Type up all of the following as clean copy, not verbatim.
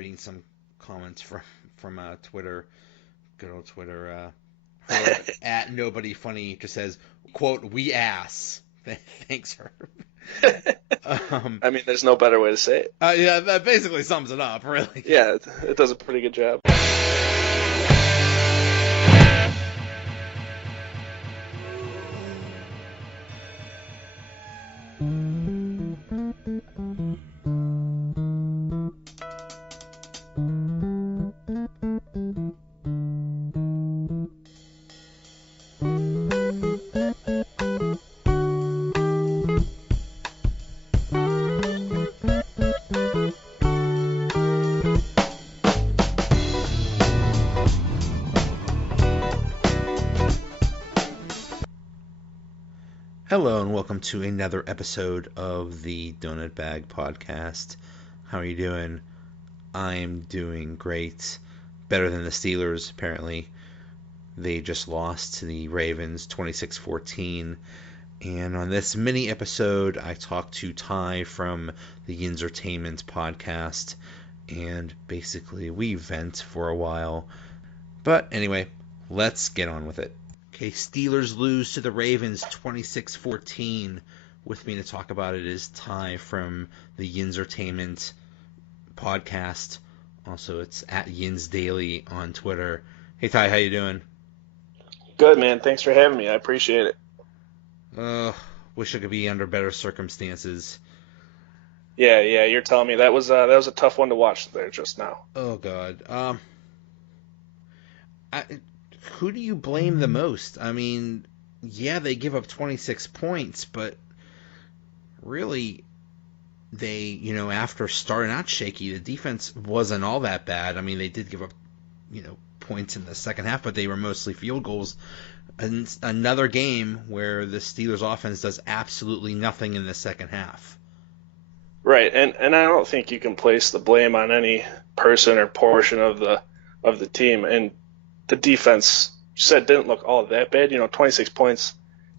reading some comments from Twitter, good old Twitter. At Nobody Funny just says, quote, "We ass." Thanks, Herb. I mean, there's no better way to say it. Yeah, that basically sums it up, really. Yeah, it does a pretty good job. Hello and welcome to another episode of the Donut Bag Podcast. How are you doing? I'm doing great. Better than the Steelers, apparently. They just lost to the Ravens 26-14. And on this mini episode, I talked to Ty from the Yinzertainment podcast. And basically, we vent for a while. But anyway, let's get on with it. Okay, Steelers lose to the Ravens 26-14. With me to talk about it is Ty from the Yinzertainment podcast. Also, it's at Yins Daily on Twitter. Hey, Ty, how you doing? Good, man. Thanks for having me. I appreciate it. Wish I could be under better circumstances. Yeah, you're telling me that was a tough one to watch there just now. Oh, God. Who do you blame the most? I mean, yeah, they give up 26 points, but really, they, after starting out shaky, the defense wasn't all that bad. I mean, they did give up, points in the second half, but they were mostly field goals. And another game where the Steelers offense does absolutely nothing in the second half. Right, and I don't think you can place the blame on any person or portion of the team. And the defense, you said, didn't look all that bad. 26 points,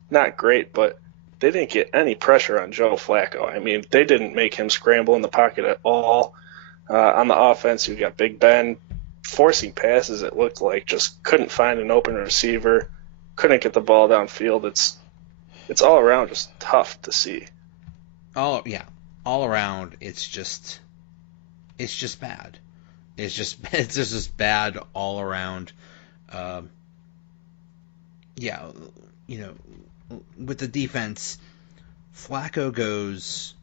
not great, but they didn't get any pressure on Joe Flacco. I mean, they didn't make him scramble in the pocket at all. On the offense, you got Big Ben forcing passes, it looked like, just couldn't find an open receiver, couldn't get the ball downfield. It's all around just tough to see. All around, it's just bad. It's just bad all around. With the defense, Flacco goes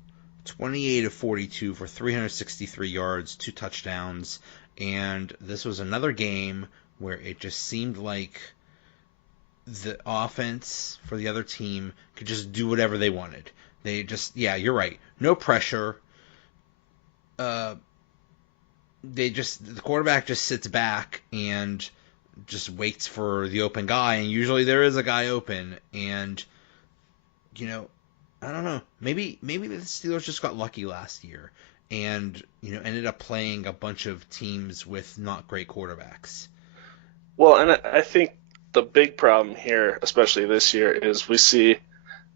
28 of 42 for 363 yards, 2 touchdowns, and this was another game where it just seemed like the offense for the other team could just do whatever they wanted. They just, you're right, no pressure. The quarterback just sits back and just waits for the open guy, and usually there is a guy open, and I don't know, maybe the Steelers just got lucky last year and ended up playing a bunch of teams with not great quarterbacks. Well, and I think the big problem here, especially this year, is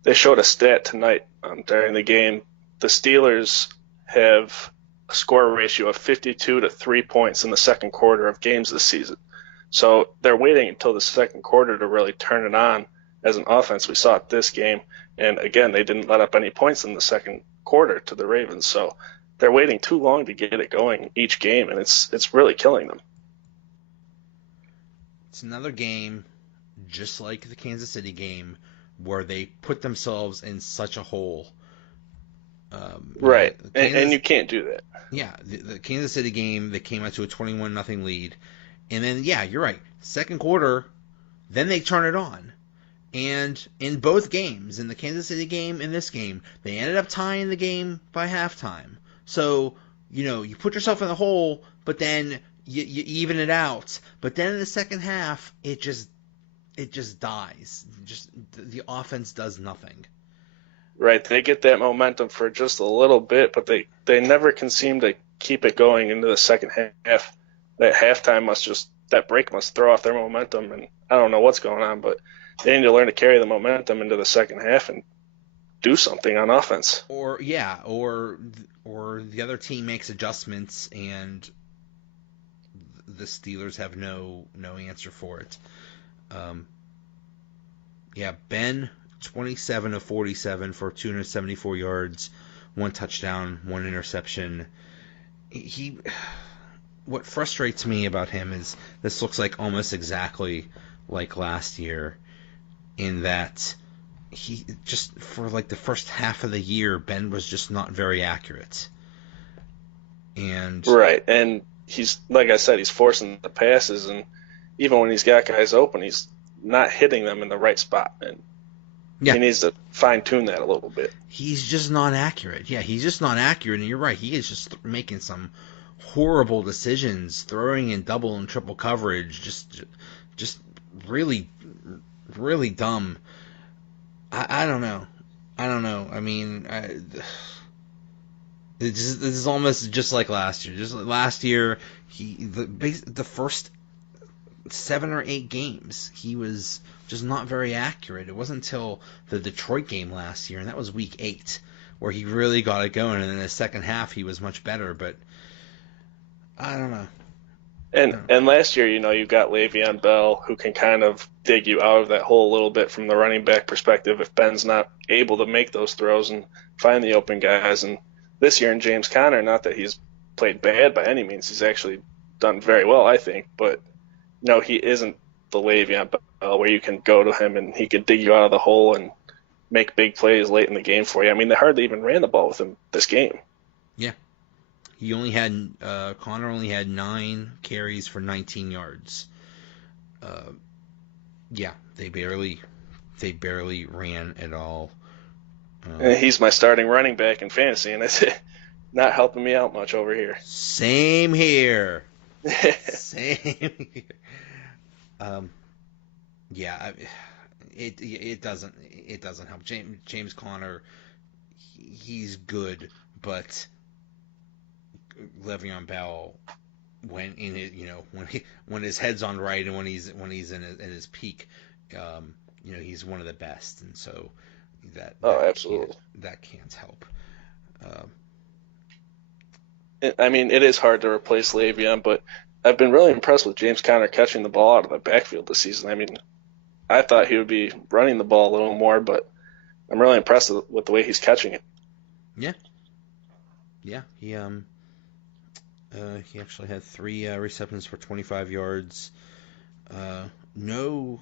they showed a stat tonight during the game. The Steelers have a score ratio of 52 to 3 points in the second quarter of games this season. So they're waiting until the second quarter to really turn it on as an offense. We saw it this game, and again, they didn't let up any points in the second quarter to the Ravens. So they're waiting too long to get it going each game, and it's really killing them. It's another game, just like the Kansas City game, where they put themselves in such a hole. Right, and you can't do that. Yeah, the Kansas City game, they came out to a 21-0 lead. And then, you're right, second quarter, then they turn it on. And in both games, in the Kansas City game and this game, they ended up tying the game by halftime. So, you put yourself in the hole, but then you even it out. But then in the second half, it just dies. The offense does nothing. Right, they get that momentum for just a little bit, but they never can seem to keep it going into the second half. That halftime that break must throw off their momentum, and I don't know what's going on, but they need to learn to carry the momentum into the second half and do something on offense. Or the other team makes adjustments and the Steelers have no answer for it. Yeah, Ben, 27 of 47 for 274 yards, one touchdown, one interception. He What frustrates me about him is this looks like almost exactly like last year, in that he just, for like the first half of the year, Ben was just not very accurate. And Right, and he's like I said, he's forcing the passes, and even when he's got guys open, he's not hitting them in the right spot, and yeah, he needs to fine tune that a little bit. he's just not accurate. Yeah, he's just not accurate, and you're right. He is just making some horrible decisions, throwing in double and triple coverage, just really, really dumb. I don't know. I don't know. I mean, this is almost just like last year. Just like last year, the first 7 or 8 games, he was just not very accurate. It wasn't until the Detroit game last year, and that was week 8, where he really got it going. And in the second half, he was much better. But I don't know. And last year, you got Le'Veon Bell, who can kind of dig you out of that hole a little bit from the running back perspective if Ben's not able to make those throws and find the open guys. And this year in James Conner, not that he's played bad by any means, he's actually done very well, I think. But no, he isn't the Le'Veon Bell where you can go to him and he can dig you out of the hole and make big plays late in the game for you. I mean, they hardly even ran the ball with him this game. Yeah. He only had Connor only had 9 carries for 19 yards. Yeah, they barely ran at all. He's my starting running back in fantasy, and it's not helping me out much over here. Same here. Same here. Yeah, it doesn't help. James Conner, he's good, but Le'Veon Bell, when in it, when his head's on right and when he's in his peak, he's one of the best, and so absolutely, that can't help. I mean, it is hard to replace Le'Veon, but I've been really impressed with James Conner catching the ball out of the backfield this season. I mean, I thought he would be running the ball a little more, but I'm really impressed with the way he's catching it. Yeah. He actually had 3 receptions for 25 yards. No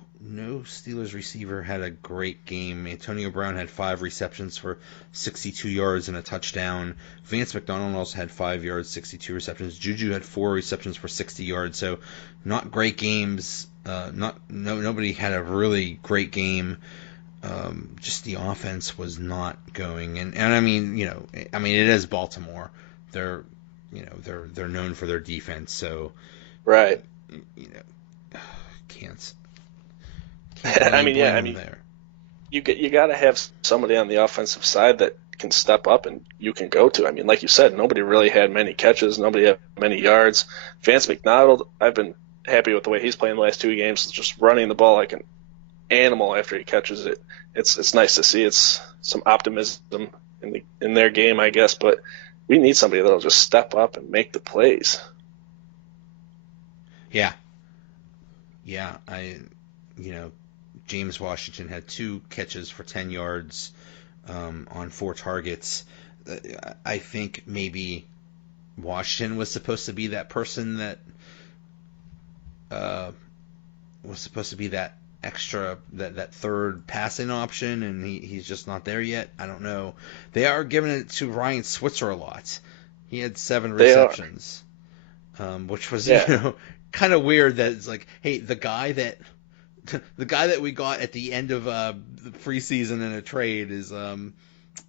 Steelers receiver had a great game. Antonio Brown had 5 receptions for 62 yards and a touchdown. Vance McDonald also had 5 yards, 62 receptions. Juju had 4 receptions for 60 yards. So not great games. Nobody had a really great game. Just the offense was not going. And I mean, it is Baltimore. They're known for their defense. So right. Can't I mean, yeah, there. You got to have somebody on the offensive side that can step up and you can go to. I mean, like you said, nobody really had many catches, nobody had many yards. Vance McDonald, I've been happy with the way he's playing the last 2 games, just running the ball like an animal after he catches it. It's nice to see. It's some optimism in their game, I guess, but we need somebody that'll just step up and make the plays. Yeah, James Washington had 2 catches for 10 yards on 4 targets. I think maybe Washington was supposed to be that person that was supposed to be that extra, that third passing option, and he's just not there yet. I don't know. They are giving it to Ryan Switzer a lot. He had 7 receptions, which was kind of weird. That it's like, hey, the guy that we got at the end of the preseason in a trade is going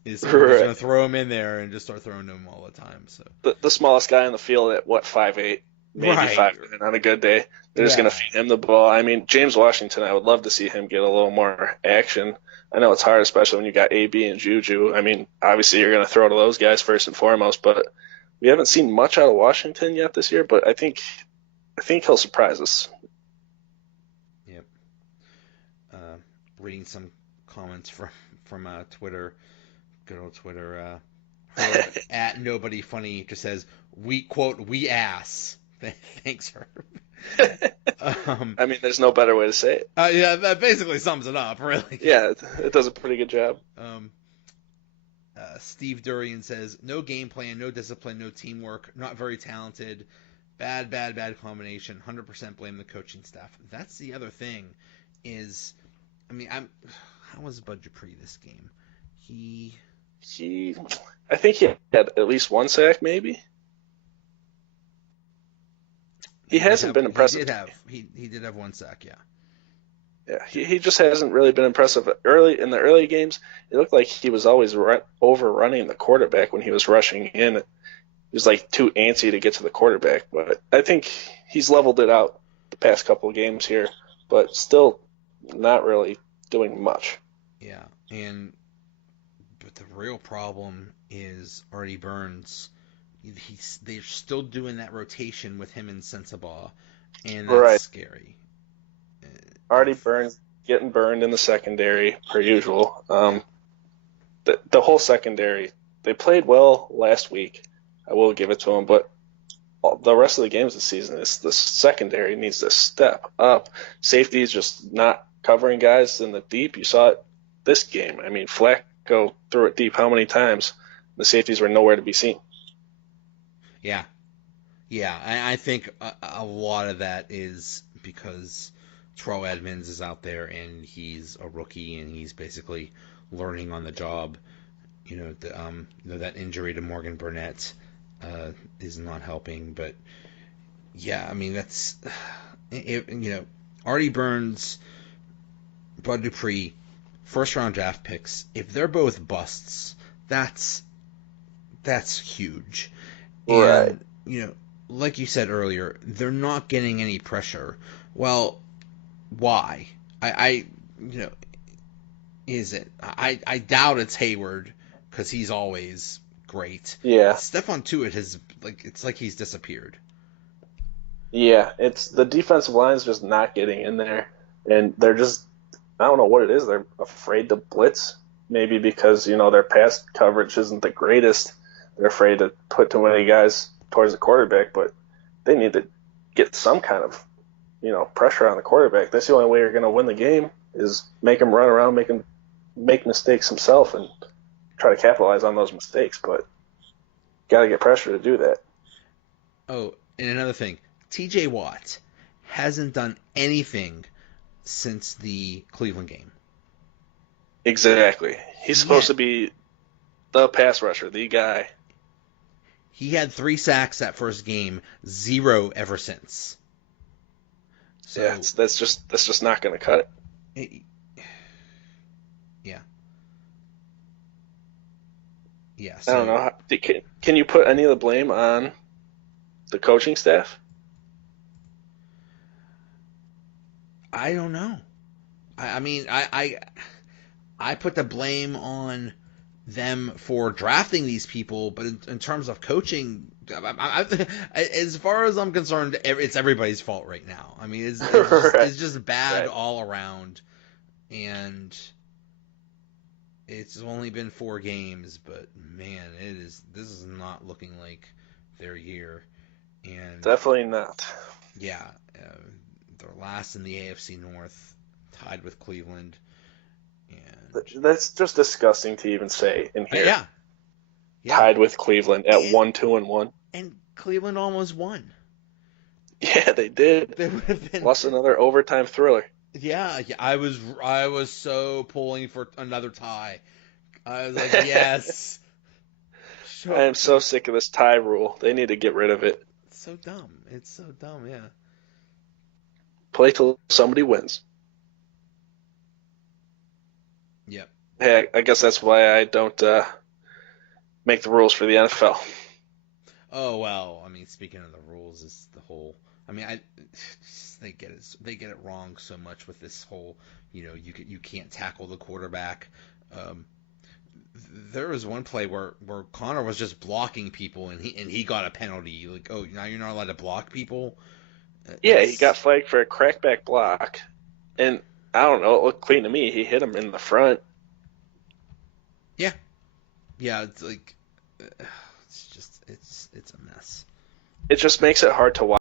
to throw him in there and just start throwing him all the time. So the smallest guy on the field at 5'8", maybe 5'9" on a good day. They're just going to feed him the ball. I mean, James Washington, I would love to see him get a little more action. I know it's hard, especially when you got AB and Juju. I mean, obviously you're going to throw to those guys first and foremost, but we haven't seen much out of Washington yet this year. But I think he'll surprise us. Yep. Reading some comments from Twitter, good old Twitter. At Nobody Funny just says, we ass. Thanks, Herb. I mean, there's no better way to say it. Yeah, that basically sums it up, really. Yeah, it does a pretty good job. Steve Durian says, no game plan, no discipline, no teamwork, not very talented, bad combination, 100% blame the coaching staff. That's the other thing is, I mean, how was Bud Dupree this game? I think he had at least one sack, maybe. He hasn't been impressive. He did have one sack, yeah. Yeah, he just hasn't really been impressive. In the early games, it looked like he was always overrunning the quarterback when he was rushing in. He was like too antsy to get to the quarterback. But I think he's leveled it out the past couple of games here, but still not really doing much. Yeah, but the real problem is Artie Burns. They're still doing that rotation with him and Sensabaugh, and that's scary. Artie Burns getting burned in the secondary, per usual. The whole secondary, they played well last week. I will give it to them, but the rest of the games this season, the secondary needs to step up. Safety is just not covering guys in the deep. You saw it this game. I mean, Flacco threw it deep how many times? The safeties were nowhere to be seen. Yeah. I think a lot of that is because Terrell Edmonds is out there and he's a rookie and he's basically learning on the job. That injury to Morgan Burnett is not helping. But yeah, I mean that's Artie Burns, Bud Dupree, first round draft picks. If they're both busts, that's huge. Right. And like you said earlier, they're not getting any pressure. Well, why? Is it? I doubt it's Hayward because he's always great. Yeah. Stephon Tuitt it's like he's disappeared. Yeah, it's the defensive line is just not getting in there, and they're just, I don't know what it is. They're afraid to blitz, maybe because their pass coverage isn't the greatest. They're afraid to put too many guys towards the quarterback, but they need to get some kind of pressure on the quarterback. That's the only way you're going to win the game is make him run around, make mistakes himself, and try to capitalize on those mistakes. But got to get pressure to do that. Oh, and another thing, T.J. Watt hasn't done anything since the Cleveland game. Exactly. He's supposed to be the pass rusher, the guy. He had 3 sacks that first game, 0 ever since. So, yeah, that's just not going to cut it. Yeah. So, I don't know. Can you put any of the blame on the coaching staff? I don't know. I mean, I put the blame on them for drafting these people, but in terms of coaching, as far as I'm concerned, it's everybody's fault right now. I mean, it's just bad all around, and it's only been 4 games, but man, this is not looking like their year, and definitely not. Yeah, they're last in the AFC North, tied with Cleveland. And that's just disgusting to even say in here. Yeah. Tied with Cleveland at 1-2-1. And Cleveland almost won. Yeah, they did. They would have been lost another overtime thriller. Yeah, I was so pulling for another tie. I was like, yes. I am so sick of this tie rule. They need to get rid of it. It's so dumb, yeah. Play till somebody wins. Yep. Hey, I guess that's why I don't make the rules for the NFL. Oh well, I mean, speaking of the rules, is the whole. I mean, they get it wrong so much with this whole. You can't tackle the quarterback. There was one play where Connor was just blocking people and he got a penalty. Like, oh, now you're not allowed to block people. Yeah, he got flagged for a crackback block, and I don't know, it looked clean to me. He hit him in the front. Yeah, it's like it's a mess. It just makes it hard to watch.